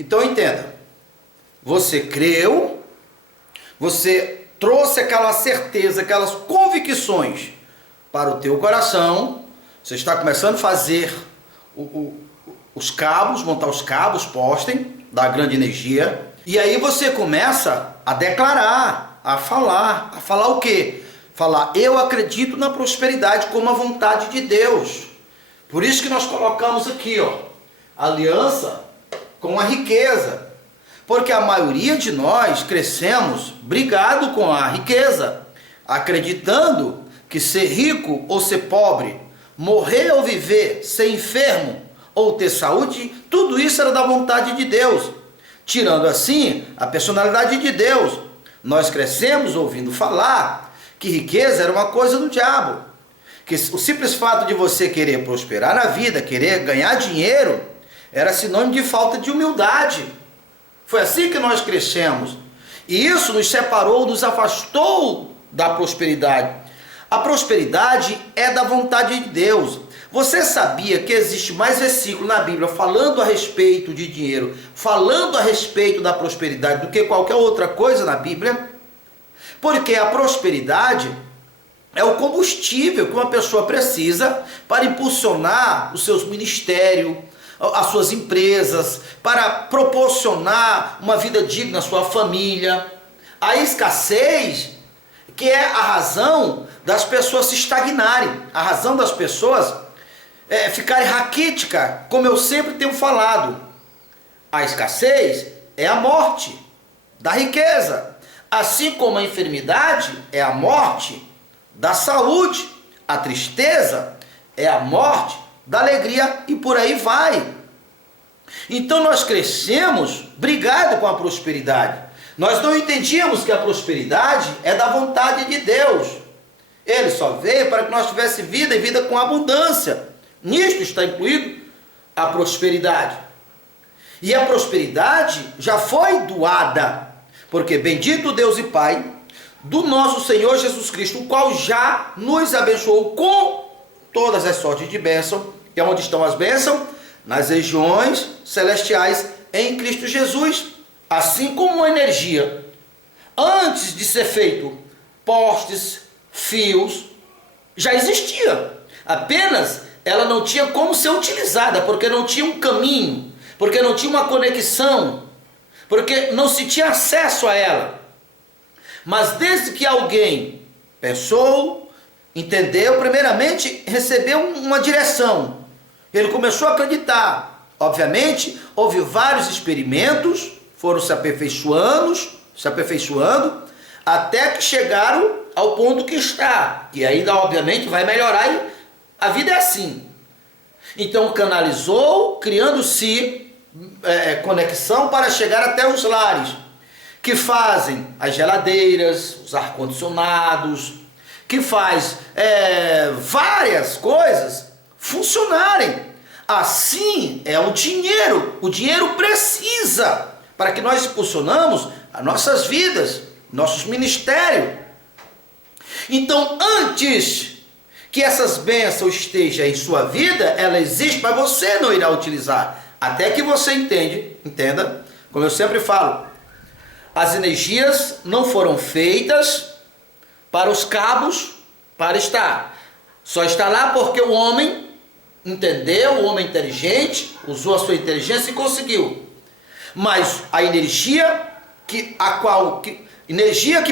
Então entenda, você creu, você trouxe aquela certeza, aquelas convicções para o teu coração, você está começando a fazer os cabos, montar os cabos, postem, da grande energia, e aí você começa a declarar, a falar o quê? Falar, eu acredito na prosperidade como a vontade de Deus. Por isso que nós colocamos aqui, ó, aliança com a riqueza. Porque a maioria de nós crescemos brigado com a riqueza, acreditando que ser rico ou ser pobre, morrer ou viver, ser enfermo ou ter saúde, tudo isso era da vontade de Deus, tirando assim a personalidade de Deus. Nós crescemos ouvindo falar que riqueza era uma coisa do diabo, que o simples fato de você querer prosperar na vida, querer ganhar dinheiro, era sinônimo de falta de humildade. Foi assim que nós crescemos, e isso nos separou, nos afastou da prosperidade. A prosperidade é da vontade de Deus. Você sabia que existe mais versículo na Bíblia falando a respeito de dinheiro, falando a respeito da prosperidade do que qualquer outra coisa na Bíblia? Porque a prosperidade é o combustível que uma pessoa precisa para impulsionar os seus ministérios, as suas empresas, para proporcionar uma vida digna à sua família. A escassez, que é a razão das pessoas se estagnarem, a razão das pessoas ficarem raquíticas, como eu sempre tenho falado. A escassez é a morte da riqueza, assim como a enfermidade é a morte da saúde, a tristeza é a morte da alegria e por aí vai. Então nós crescemos brigado com a prosperidade. Nós não entendíamos que a prosperidade é da vontade de Deus. Ele só veio para que nós tivéssemos vida e vida com abundância. Nisto está incluído a prosperidade. E a prosperidade já foi doada, porque bendito Deus e Pai do nosso Senhor Jesus Cristo, o qual já nos abençoou com todas as sortes de bênção. E onde estão as bênçãos? Nas regiões celestiais em Cristo Jesus. Assim como a energia, antes de ser feito postes, fios, já existia. Apenas ela não tinha como ser utilizada, porque não tinha um caminho, porque não tinha uma conexão, porque não se tinha acesso a ela. Mas desde que alguém pensou, entendeu, primeiramente recebeu uma direção, ele começou a acreditar. Obviamente, houve vários experimentos, foram se aperfeiçoando, até que chegaram ao ponto que está, que ainda obviamente vai melhorar, e a vida é assim. Então canalizou, criando-se conexão para chegar até os lares, que fazem as geladeiras, os ar-condicionados, que faz várias coisas funcionarem. Assim é o dinheiro. O dinheiro precisa para que nós impulsionamos as nossas vidas, nossos ministérios. Então, antes que essas bênçãos estejam em sua vida, ela existe, mas você não irá utilizar. Até que você entenda, como eu sempre falo, as energias não foram feitas para os cabos para estar. Só está lá porque o homem entendeu, o homem inteligente, usou a sua inteligência e conseguiu. Mas a energia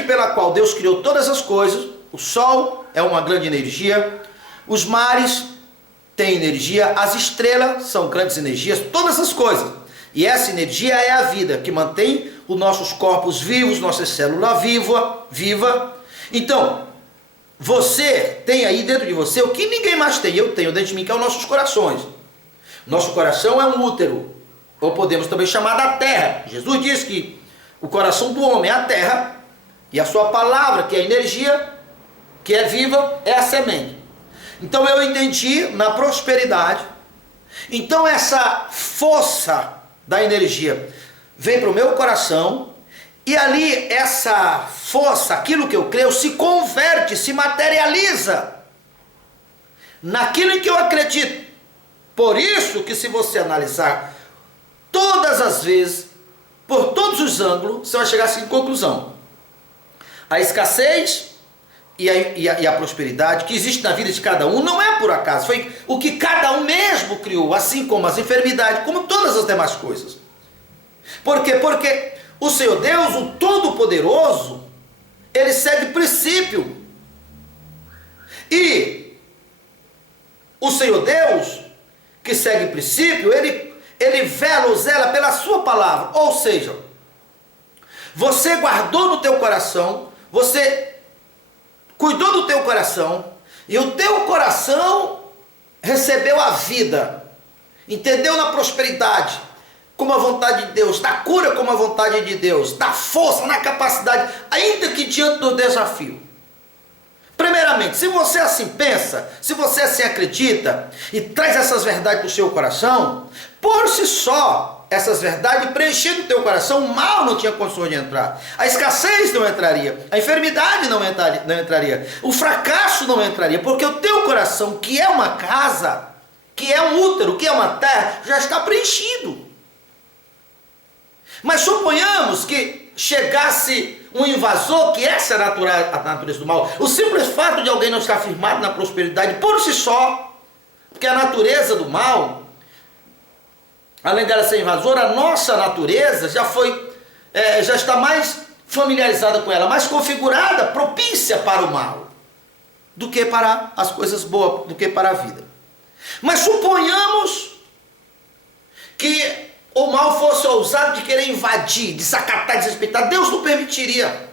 pela qual Deus criou todas as coisas, o sol é uma grande energia, os mares têm energia, as estrelas são grandes energias, todas as coisas. E essa energia é a vida que mantém os nossos corpos vivos, nossa célula viva. Então, você tem aí dentro de você o que ninguém mais tem. Eu tenho dentro de mim, que é os nossos corações. Nosso coração é um útero, ou podemos também chamar da terra. Jesus disse que o coração do homem é a terra, e a sua palavra, que é a energia, que é viva, é a semente. Então eu entendi na prosperidade. Então essa força da energia vem para o meu coração, e ali essa força, aquilo que eu creio, se converte, se materializa naquilo em que eu acredito. Por isso que, se você analisar todas as vezes, por todos os ângulos, você vai chegar assim em conclusão. A escassez e a prosperidade que existe na vida de cada um não é por acaso, foi o que cada um mesmo criou, assim como as enfermidades, como todas as demais coisas. Por quê? Porque o Senhor Deus, o Todo-Poderoso, ele segue princípio. E o Senhor Deus, que segue princípio, ele vela ou zela pela sua palavra. Ou seja, você guardou no teu coração, você cuidou do teu coração, e o teu coração recebeu a vida, entendeu na prosperidade, como a vontade de Deus, na cura como a vontade de Deus, na força, na capacidade, ainda que diante do desafio. Primeiramente, se você assim pensa, se você assim acredita e traz essas verdades para o seu coração, por si só, essas verdades preenchendo o teu coração, o mal não tinha condições de entrar, a escassez não entraria, a enfermidade não entraria, o fracasso não entraria, porque o teu coração, que é uma casa, que é um útero, que é uma terra, já está preenchido. Mas suponhamos que chegasse um invasor, que essa é a natureza do mal. O simples fato de alguém não estar firmado na prosperidade por si só, porque a natureza do mal, além dela ser invasora, a nossa natureza já está mais familiarizada com ela, mais configurada, propícia para o mal, do que para as coisas boas, do que para a vida. Mas suponhamos que o mal fosse ousado de querer invadir, desacatar, desrespeitar. Deus não permitiria.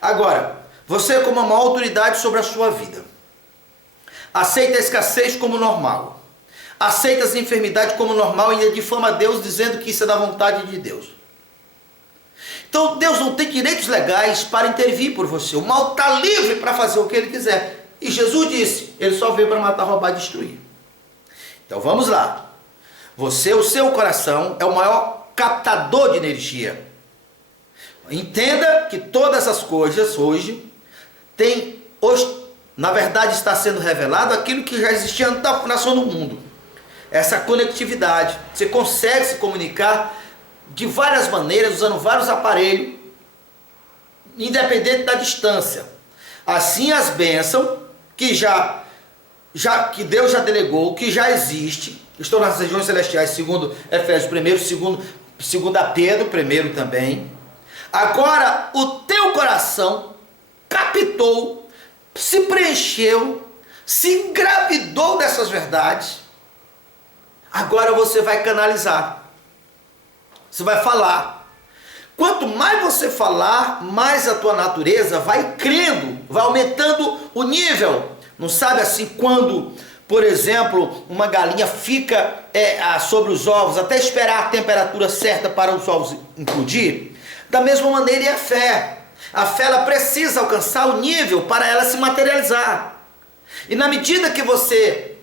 Agora, você como uma autoridade sobre a sua vida, aceita a escassez como normal, aceita as enfermidades como normal e ainda difama Deus dizendo que isso é da vontade de Deus. Então Deus não tem direitos legais para intervir por você. O mal está livre para fazer o que ele quiser. E Jesus disse, ele só veio para matar, roubar e destruir. Então vamos lá. Você, o seu coração, é o maior captador de energia. Entenda que todas as coisas hoje na verdade está sendo revelado aquilo que já existia antes da fundação do mundo. Essa conectividade. Você consegue se comunicar de várias maneiras, usando vários aparelhos, independente da distância. Assim as bênçãos que que Deus já delegou, que já existe, estão nas regiões celestiais, segundo Efésios 1, segundo Pedro 1 também. Agora o teu coração captou, se preencheu, se engravidou dessas verdades. Agora você vai canalizar, você vai falar. Quanto mais você falar, mais a tua natureza vai crendo, vai aumentando o nível. Não sabe assim quando, por exemplo, uma galinha fica sobre os ovos até esperar a temperatura certa para os ovos implodir? Da mesma maneira é a fé. A fé ela precisa alcançar o nível para ela se materializar. E na medida que você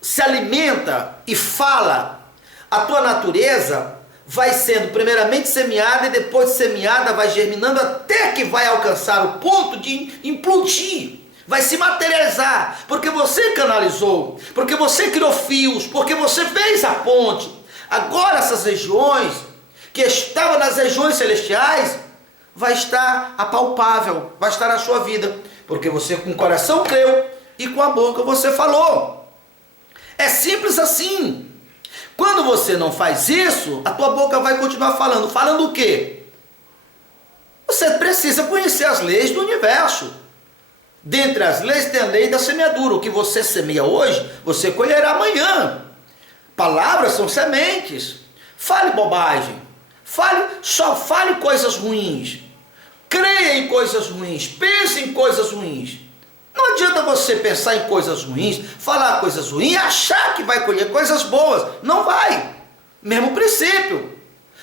se alimenta e fala, a tua natureza vai sendo primeiramente semeada e depois de semeada vai germinando até que vai alcançar o ponto de implodir. Vai se materializar, porque você canalizou, porque você criou fios, porque você fez a ponte. Agora essas regiões, que estavam nas regiões celestiais, vai estar apalpável, vai estar na sua vida, porque você com o coração creu e com a boca você falou. É simples assim. Quando você não faz isso, a tua boca vai continuar falando. Falando o quê? Você precisa conhecer as leis do universo. Dentre as leis tem a lei da semeadura. O que você semeia hoje, você colherá amanhã. Palavras são sementes. Fale bobagem. Só fale coisas ruins. Creia em coisas ruins. Pense em coisas ruins. Não adianta você pensar em coisas ruins, falar coisas ruins e achar que vai colher coisas boas. Não vai. Mesmo princípio.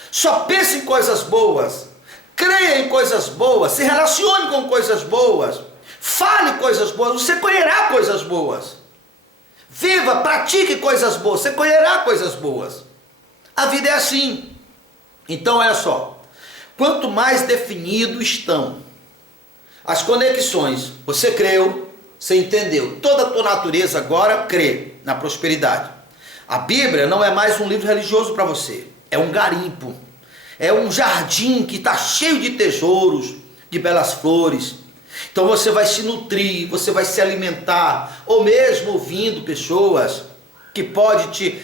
Só pense em coisas boas. Creia em coisas boas. Se relacione com coisas boas. Fale coisas boas, você colherá coisas boas. Viva, pratique coisas boas, você colherá coisas boas. A vida é assim. Então olha só, quanto mais definido estão as conexões, você creu, você entendeu, toda a tua natureza agora crê na prosperidade. A Bíblia não é mais um livro religioso para você. é um garimpo, é um jardim que está cheio de tesouros, de belas flores. Então você vai se nutrir, você vai se alimentar, ou mesmo ouvindo pessoas que pode te,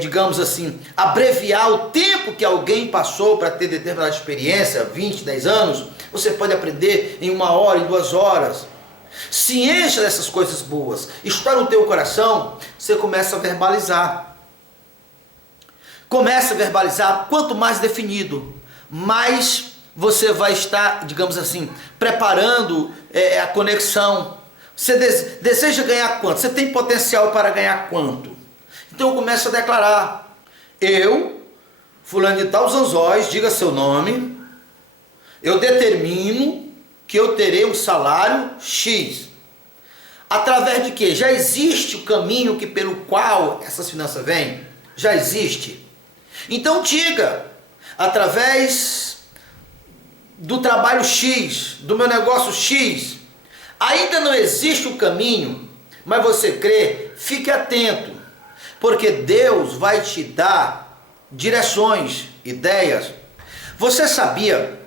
digamos assim, abreviar o tempo que alguém passou para ter determinada experiência, 20, 10 anos, você pode aprender em 1 hora, em 2 horas. Se encha dessas coisas boas, está no teu coração, você começa a verbalizar. Começa a verbalizar, quanto mais definido, mais você vai estar, digamos assim, preparando a conexão. Você deseja ganhar quanto? Você tem potencial para ganhar quanto? Então começa a declarar: eu, fulano de tal os anzóis, diga seu nome, eu determino que eu terei um salário X. Através de quê? Já existe o caminho pelo qual essas finanças vêm? Já existe. Então diga, através do trabalho X, do meu negócio X, ainda não existe o caminho, mas você crê, fique atento, porque Deus vai te dar direções, ideias. Você sabia?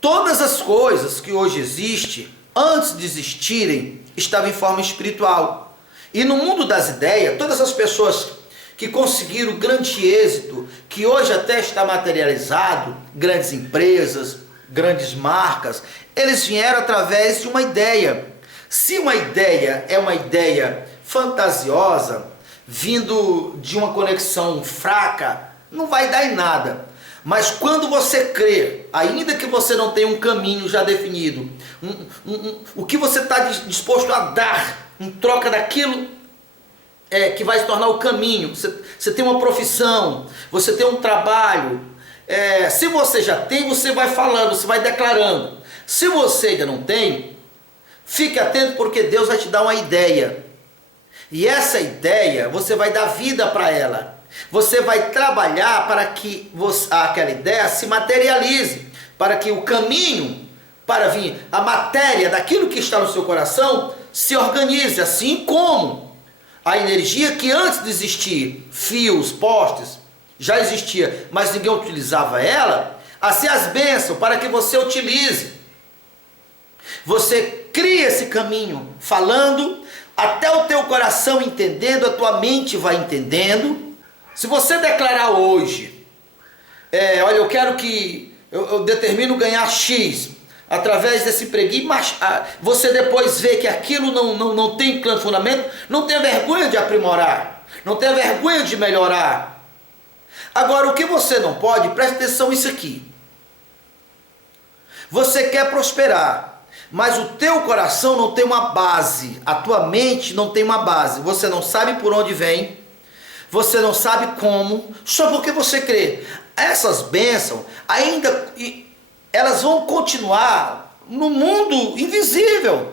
Todas as coisas que hoje existem, antes de existirem, estavam em forma espiritual. E no mundo das ideias, todas as pessoas que conseguiram grande êxito, que hoje até está materializado, grandes empresas, grandes marcas, eles vieram através de uma ideia. Se uma ideia é uma ideia fantasiosa, vindo de uma conexão fraca, não vai dar em nada. Mas quando você crê, ainda que você não tenha um caminho já definido, o que você está disposto a dar em troca daquilo que vai se tornar o caminho. Você tem uma profissão, você tem um trabalho. Se você já tem, você vai falando, você vai declarando. Se você ainda não tem, fique atento, porque Deus vai te dar uma ideia. E essa ideia, você vai dar vida para ela. Você vai trabalhar para que aquela ideia se materialize, para que o caminho para vir, a matéria daquilo que está no seu coração, se organize, assim como a energia que antes de existir, fios, postes, já existia, mas ninguém utilizava ela, assim as bênçãos para que você utilize. Você cria esse caminho, falando, até o teu coração entendendo, a tua mente vai entendendo. Se você declarar hoje, olha, eu quero que, eu determino ganhar X, através desse preguinho, mas você depois vê que aquilo não tem fundamento, não tenha vergonha de aprimorar, não tenha vergonha de melhorar. Agora, o que você não pode, preste atenção nisso aqui. Você quer prosperar, mas o teu coração não tem uma base, a tua mente não tem uma base, você não sabe por onde vem, você não sabe como, só porque você crê. Essas bênçãos, ainda elas vão continuar no mundo invisível,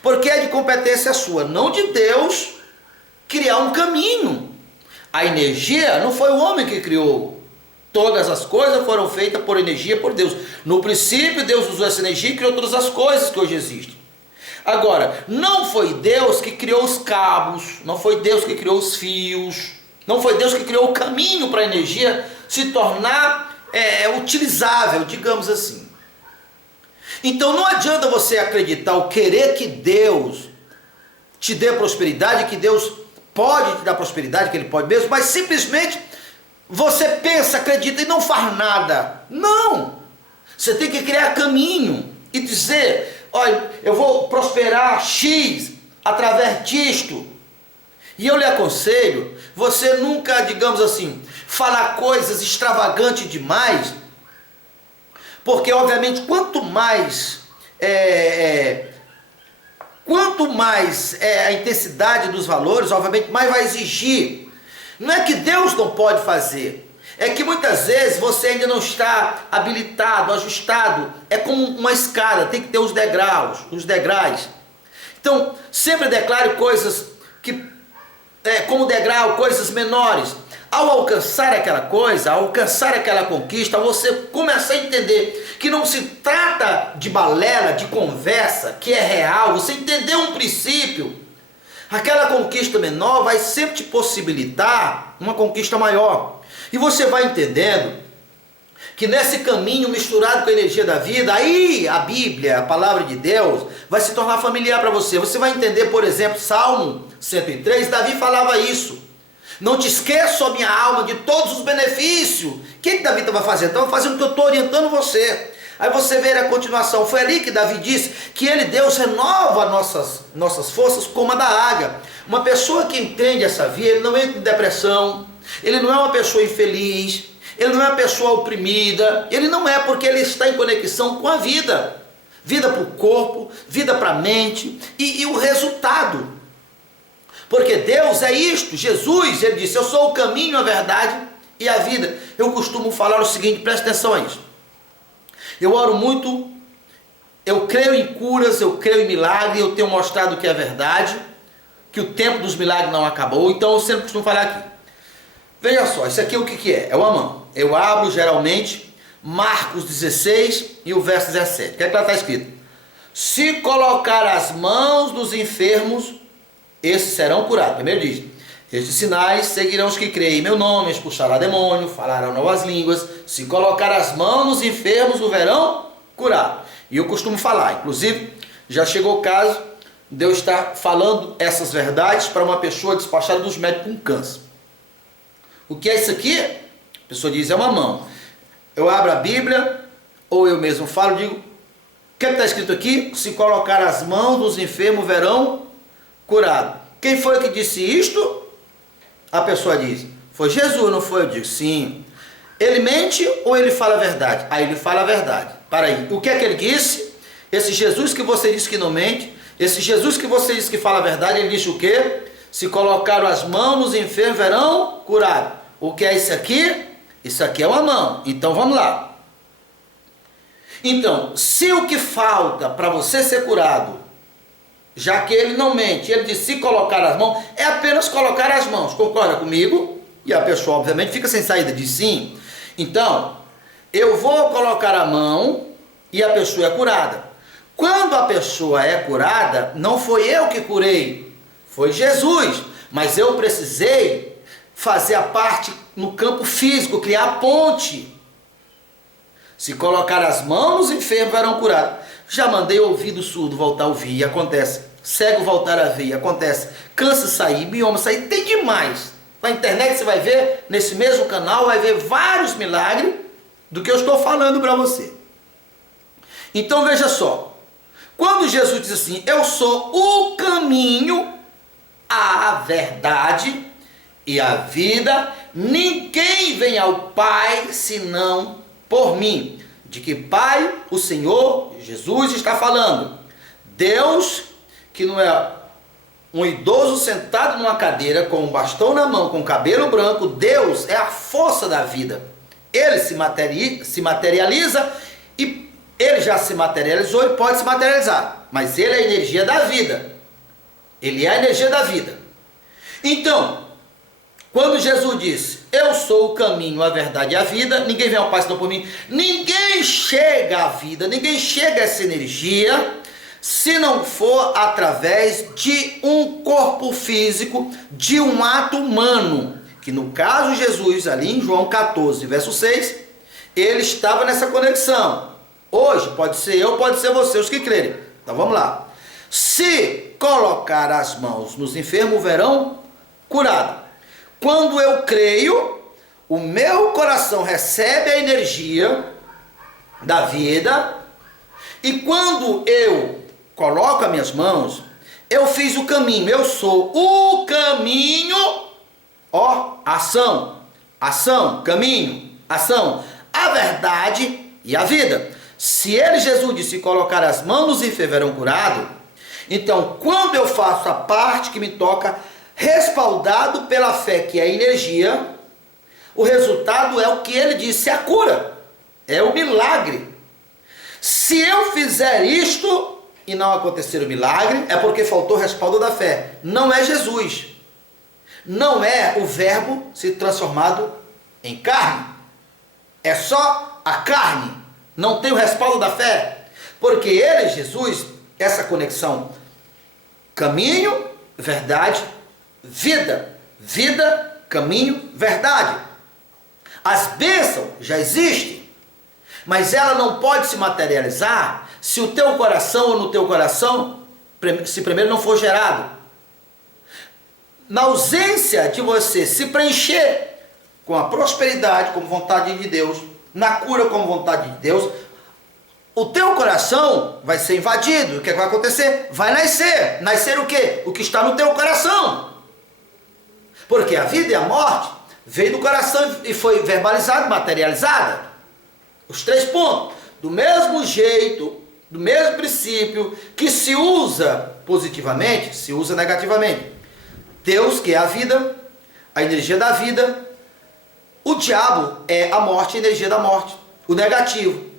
porque é de competência sua, não de Deus, criar um caminho. A energia não foi o homem que criou. Todas as coisas foram feitas por energia, por Deus. No princípio, Deus usou essa energia e criou todas as coisas que hoje existem. Agora, não foi Deus que criou os cabos, não foi Deus que criou os fios, não foi Deus que criou o caminho para a energia se tornar utilizável, digamos assim. Então não adianta você acreditar ou querer que Deus te dê prosperidade, que Deus pode te dar prosperidade, que Ele pode mesmo, mas simplesmente você pensa, acredita e não faz nada. Não! Você tem que criar caminho e dizer, olha, eu vou prosperar X através disto. E eu lhe aconselho, você nunca, digamos assim, falar coisas extravagantes demais, porque obviamente quanto mais a intensidade dos valores, obviamente mais vai exigir. Não é que Deus não pode fazer, é que muitas vezes você ainda não está habilitado, ajustado. É como uma escada, tem que ter os degraus. Então sempre declare coisas como degrau, coisas menores. Ao alcançar aquela coisa, ao alcançar aquela conquista, você começa a entender que não se trata de balela, de conversa, que é real. Você entendeu um princípio. Aquela conquista menor vai sempre te possibilitar uma conquista maior. E você vai entendendo que nesse caminho misturado com a energia da vida, aí a Bíblia, a palavra de Deus, vai se tornar familiar para você. Você vai entender, por exemplo, Salmo 103, Davi falava isso. Não te esqueça, ó minha alma, de todos os benefícios. O que Davi estava fazendo? Estava fazendo o que eu estou orientando você. Aí você vê a continuação. Foi ali que Davi disse que ele, Deus, renova nossas forças como a da águia. Uma pessoa que entende essa via, ele não entra em depressão, ele não é uma pessoa infeliz, ele não é uma pessoa oprimida, ele não é, porque ele está em conexão com a vida. Vida para o corpo, vida para a mente e o resultado. Porque Deus é isto, Jesus, ele disse, eu sou o caminho, a verdade e a vida. Eu costumo falar o seguinte, presta atenção a isso. Eu oro muito, eu creio em curas, eu creio em milagre, eu tenho mostrado que é verdade, que o tempo dos milagres não acabou, então eu sempre costumo falar aqui. Veja só, isso aqui o que é? É uma mão. Eu abro geralmente Marcos 16 e o verso 17. O que é que lá está escrito? Se colocar as mãos dos enfermos, esses serão curados. Primeiro diz, estes sinais seguirão os que creem em meu nome, expulsará demônio, falarão novas línguas, se colocar as mãos nos enfermos, o verão curado. E eu costumo falar, inclusive, já chegou o caso de eu estar falando essas verdades para uma pessoa despachada dos médicos com câncer. O que é isso aqui? A pessoa diz, é uma mão. Eu abro a Bíblia, ou eu mesmo falo, digo, o que está escrito aqui? Se colocar as mãos dos enfermos, o verão curado. Quem foi que disse isto? A pessoa diz, foi Jesus, não foi? Eu digo, sim. Ele mente ou ele fala a verdade? Aí ele fala a verdade. Para aí, o que é que ele disse? Esse Jesus que você disse que não mente, esse Jesus que você disse que fala a verdade, ele disse o quê? Se colocaram as mãos nos enfermos, verão curado. O que é isso aqui? Isso aqui é uma mão. Então vamos lá. Então, se o que falta para você ser curado, já que ele não mente, ele disse se colocar as mãos, é apenas colocar as mãos. Concorda comigo? E a pessoa obviamente fica sem saída, diz sim. Então, eu vou colocar a mão e a pessoa é curada. Quando a pessoa é curada, não foi eu que curei, foi Jesus. Mas eu precisei fazer a parte no campo físico, criar a ponte. Se colocar as mãos nos enfermos, verão curados. Já mandei ouvido surdo voltar a ouvir, e acontece. Cego voltar a ver, e acontece. Câncer sair, mioma sair, tem demais. Na internet você vai ver, nesse mesmo canal, vai ver vários milagres do que eu estou falando para você. Então veja só. Quando Jesus diz assim, eu sou o caminho, a verdade e a vida, ninguém vem ao Pai senão por mim. De que Pai o Senhor Jesus está falando? Deus, que não é um idoso sentado numa cadeira com um bastão na mão, com cabelo branco. Deus é a força da vida. Ele se materializa e ele já se materializou e pode se materializar. Mas ele é a energia da vida. Ele é a energia da vida. Então, quando Jesus disse, eu sou o caminho, a verdade e a vida, ninguém vem ao Pai senão por mim, ninguém chega à vida, ninguém chega a essa energia, se não for através de um corpo físico, de um ato humano, que no caso Jesus, ali em João 14, verso 6, ele estava nessa conexão. Hoje, pode ser eu, pode ser você, os que crerem. Então vamos lá. Se colocar as mãos nos enfermos, verão curado. Quando eu creio, o meu coração recebe a energia da vida, e quando eu coloco as minhas mãos, eu fiz o caminho, eu sou o caminho, ó, ação, ação, caminho, ação, a verdade e a vida. Se ele, Jesus, disse colocar as mãos nos enfermos verão curado, então quando eu faço a parte que me toca, respaldado pela fé, que é a energia, o resultado é o que ele disse, é a cura, é o milagre. Se eu fizer isto e não acontecer o milagre, é porque faltou o respaldo da fé. Não é Jesus, não é o verbo se transformado em carne, é só a carne, não tem o respaldo da fé, porque ele, Jesus, essa conexão, caminho, verdade, vida, vida, caminho, verdade. As bênçãos já existem, Mas ela não pode se materializar se o teu coração ou no teu coração, se primeiro não for gerado. Na ausência de você se preencher com a prosperidade, como vontade de Deus, na cura como vontade de Deus, o teu coração vai ser invadido. O que vai acontecer? Vai nascer. Nascer o quê? O que está no teu coração. Porque a vida e a morte veio do coração e foi verbalizada, materializada. Os 3 pontos. Do mesmo jeito, do mesmo princípio, que se usa positivamente, se usa negativamente. Deus, que é a vida, a energia da vida. O diabo é a morte, a energia da morte, o negativo.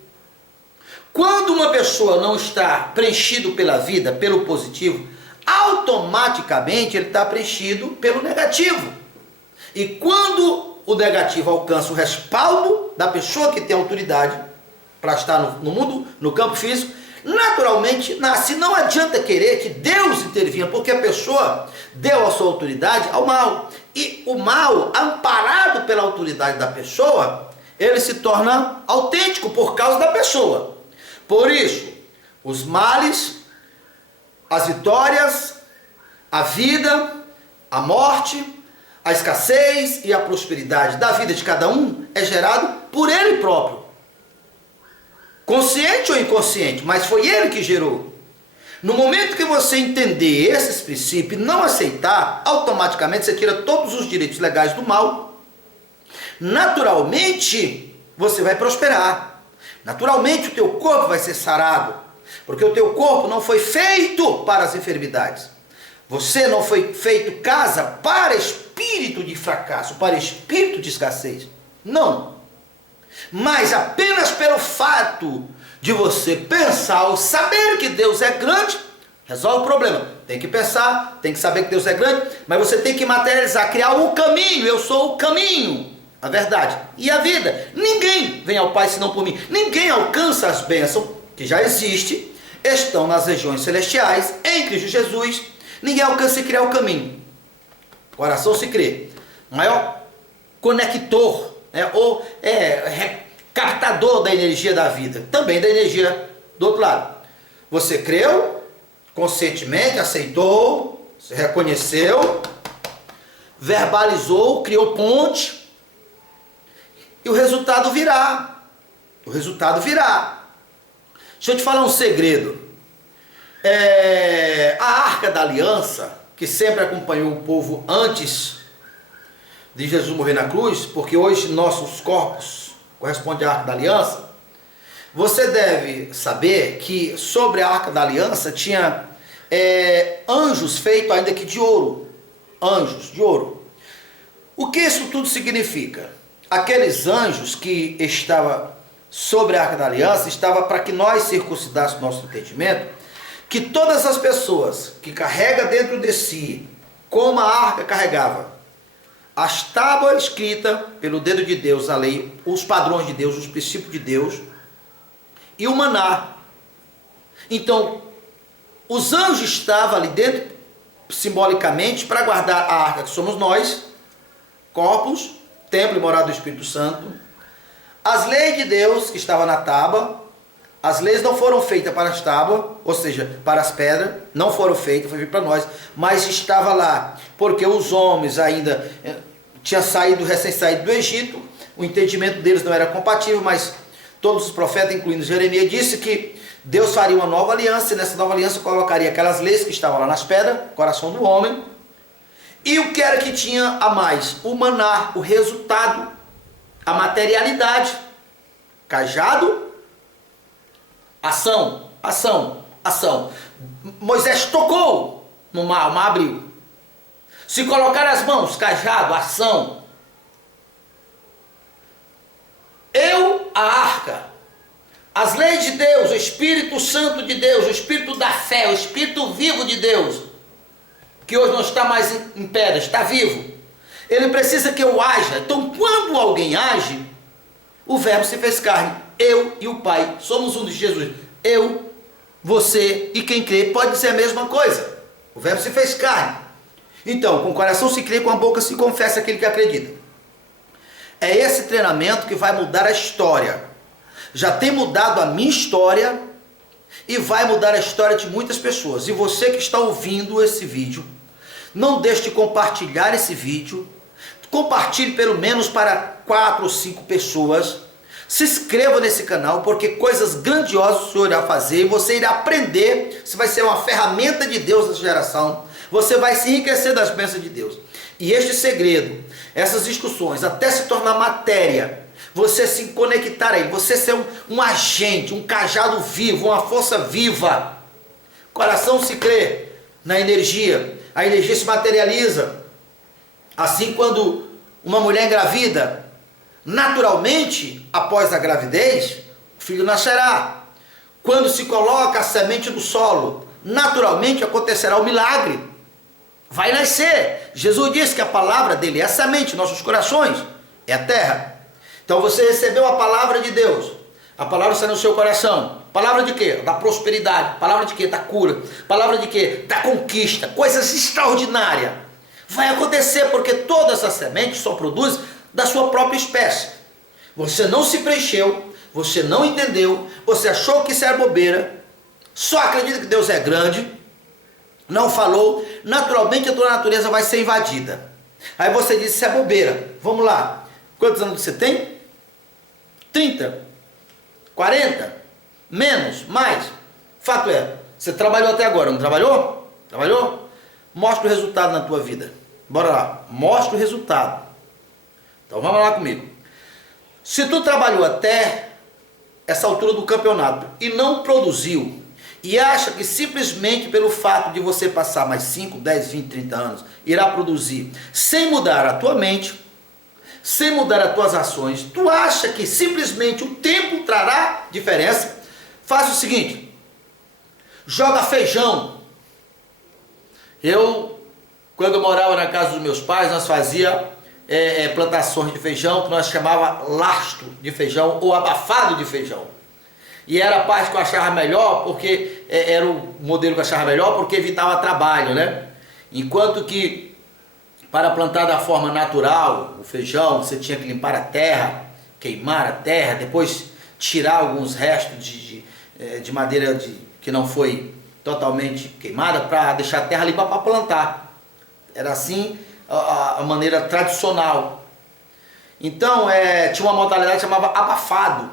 Quando uma pessoa não está preenchido pela vida, pelo positivo, automaticamente ele está preenchido pelo negativo. E quando o negativo alcança o respaldo da pessoa que tem autoridade para estar no mundo, no campo físico, naturalmente nasce. Não adianta querer que Deus intervinha, porque a pessoa deu a sua autoridade ao mal. E o mal, amparado pela autoridade da pessoa, ele se torna autêntico por causa da pessoa. Por isso, os males, as vitórias, a vida, a morte, a escassez e a prosperidade da vida de cada um é gerado por ele próprio. Consciente ou inconsciente, mas foi ele que gerou. No momento que você entender esses princípios e não aceitar, automaticamente você tira todos os direitos legais do mal. Naturalmente, você vai prosperar. Naturalmente, o teu corpo vai ser sarado. Porque o teu corpo não foi feito para as enfermidades. Você não foi feito casa para espírito de fracasso, para espírito de escassez. Não. Mas apenas pelo fato de você pensar ou saber que Deus é grande, resolve o problema. Tem que pensar, tem que saber que Deus é grande, mas você tem que materializar, criar o caminho. Eu sou o caminho, a verdade e a vida. Ninguém vem ao Pai senão por mim. Ninguém alcança as bênçãos que já existem, estão nas regiões celestiais, em Cristo Jesus. Ninguém alcança e criar o caminho. O coração se crê. Maior conector, ou captador da energia da vida, também da energia do outro lado. Você creu, conscientemente aceitou, se reconheceu, verbalizou, criou ponte, e o resultado virá. O resultado virá. Deixa eu te falar um segredo. A Arca da Aliança, que sempre acompanhou o povo antes de Jesus morrer na cruz, porque hoje nossos corpos correspondem à Arca da Aliança, você deve saber que sobre a Arca da Aliança tinha anjos feitos ainda que de ouro. Anjos de ouro. O que isso tudo significa? Aqueles anjos que estavam sobre a Arca da Aliança, estava para que nós circuncidássemos nosso entendimento, que todas as pessoas que carregam dentro de si, como a arca carregava, as tábuas escritas pelo dedo de Deus, a lei, os padrões de Deus, os princípios de Deus, e o maná. Então, os anjos estavam ali dentro, simbolicamente, para guardar a arca, que somos nós, corpos, templo e morada do Espírito Santo. As leis de Deus que estavam na tábua, as leis não foram feitas para as tábuas, ou seja, para as pedras, não foram feitas, foi feito para nós, mas estava lá, porque os homens ainda tinham saído, recém-saído do Egito, o entendimento deles não era compatível, mas todos os profetas, incluindo Jeremias, disse que Deus faria uma nova aliança, e nessa nova aliança colocaria aquelas leis que estavam lá nas pedras, coração do homem, e o que era que tinha a mais? O maná, o resultado, a materialidade, cajado, ação, ação, ação. Moisés tocou no mar, o mar abriu. Se colocar as mãos, cajado, ação. A arca, as leis de Deus, o Espírito Santo de Deus, o Espírito da fé, o Espírito vivo de Deus, que hoje não está mais em pedra, está vivo. Ele precisa que eu haja. Então, quando alguém age, o Verbo se fez carne. Eu e o Pai somos um de Jesus. Eu, você e quem crê pode dizer a mesma coisa. O Verbo se fez carne. Então, com o coração se crê, com a boca se confessa aquele que acredita. É esse treinamento que vai mudar a história. já tem mudado a minha história e vai mudar a história de muitas pessoas. E você que está ouvindo esse vídeo, não deixe de compartilhar esse vídeo. Compartilhe pelo menos para 4 ou 5 pessoas. Se inscreva nesse canal, porque coisas grandiosas o Senhor irá fazer. E você irá aprender. Você vai ser uma ferramenta de Deus nessa geração. Você vai se enriquecer das bênçãos de Deus. E este segredo, essas discussões, até se tornar matéria, você se conectar aí, você ser um agente, um cajado vivo, uma força viva. Coração se crê na energia, a energia se materializa. Assim, quando uma mulher engravida, naturalmente, após a gravidez, o filho nascerá. Quando se coloca a semente no solo, naturalmente acontecerá o milagre. Vai nascer. Jesus disse que a palavra dele é a semente, nossos corações é a terra. Então você recebeu a palavra de Deus. A palavra está no seu coração. Palavra de quê? Da prosperidade. Palavra de quê? Da cura. Palavra de quê? Da conquista. Coisas extraordinárias. Vai acontecer porque toda essa semente só produz da sua própria espécie. Você não se preencheu, você não entendeu, você achou que isso era bobeira, só acredita que Deus é grande, não falou, naturalmente a tua natureza vai ser invadida. Aí você diz, isso é bobeira. Vamos lá. Quantos anos você tem? 30? 40? Menos? Mais? Fato é, você trabalhou até agora, não trabalhou? Trabalhou? Mostra o resultado na tua vida. Bora lá, mostra o resultado. Então vamos lá comigo. Se tu trabalhou até essa altura do campeonato e não produziu, e acha que simplesmente pelo fato de você passar mais 5, 10, 20, 30 anos, irá produzir, sem mudar a tua mente, sem mudar as tuas ações, tu acha que simplesmente o tempo trará diferença? Faz o seguinte, joga feijão. Quando eu morava na casa dos meus pais, nós fazia plantações de feijão, que nós chamava lastro de feijão ou abafado de feijão. E era a parte que eu achava melhor, porque era o modelo que eu achava melhor, porque evitava trabalho, né? Enquanto que para plantar da forma natural, o feijão, você tinha que limpar a terra, queimar a terra, depois tirar alguns restos de madeira que não foi totalmente queimada, para deixar a terra limpa para plantar. Era assim a maneira tradicional. Então tinha uma modalidade que chamava abafado.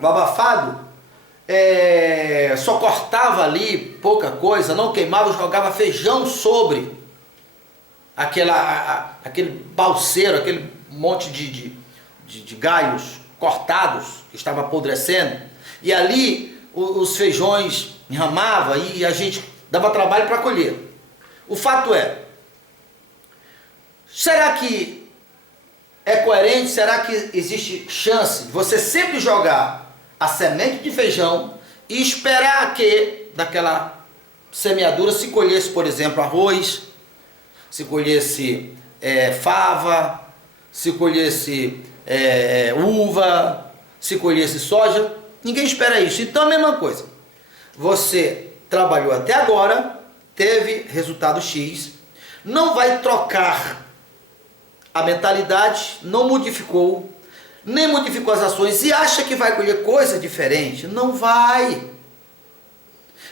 O abafado só cortava ali pouca coisa, não queimava, jogava feijão sobre aquele balseiro, aquele monte de galhos cortados que estava apodrecendo, e ali os feijões enramavam e a gente dava trabalho para colher. O fato é, será que é coerente? Será que existe chance de você sempre jogar a semente de feijão e esperar que daquela semeadura se colhesse, por exemplo, arroz, se colhesse fava, se colhesse uva, se colhesse soja? Ninguém espera isso. Então a mesma coisa, você trabalhou até agora, teve resultado X, não vai trocar a mentalidade, não modificou, nem modificou as ações e acha que vai colher coisa diferente. Não vai.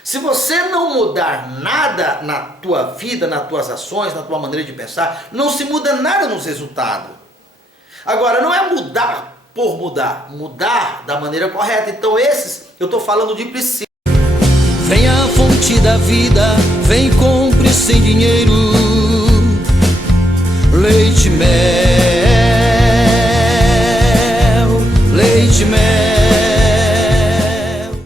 Se você não mudar nada na tua vida, nas tuas ações, na tua maneira de pensar, não se muda nada nos resultados. Agora, não é mudar por mudar, mudar da maneira correta. Então esses, eu estou falando de princípio. Vem a fonte da vida, vem compre sem dinheiro, leite mel, leite mel.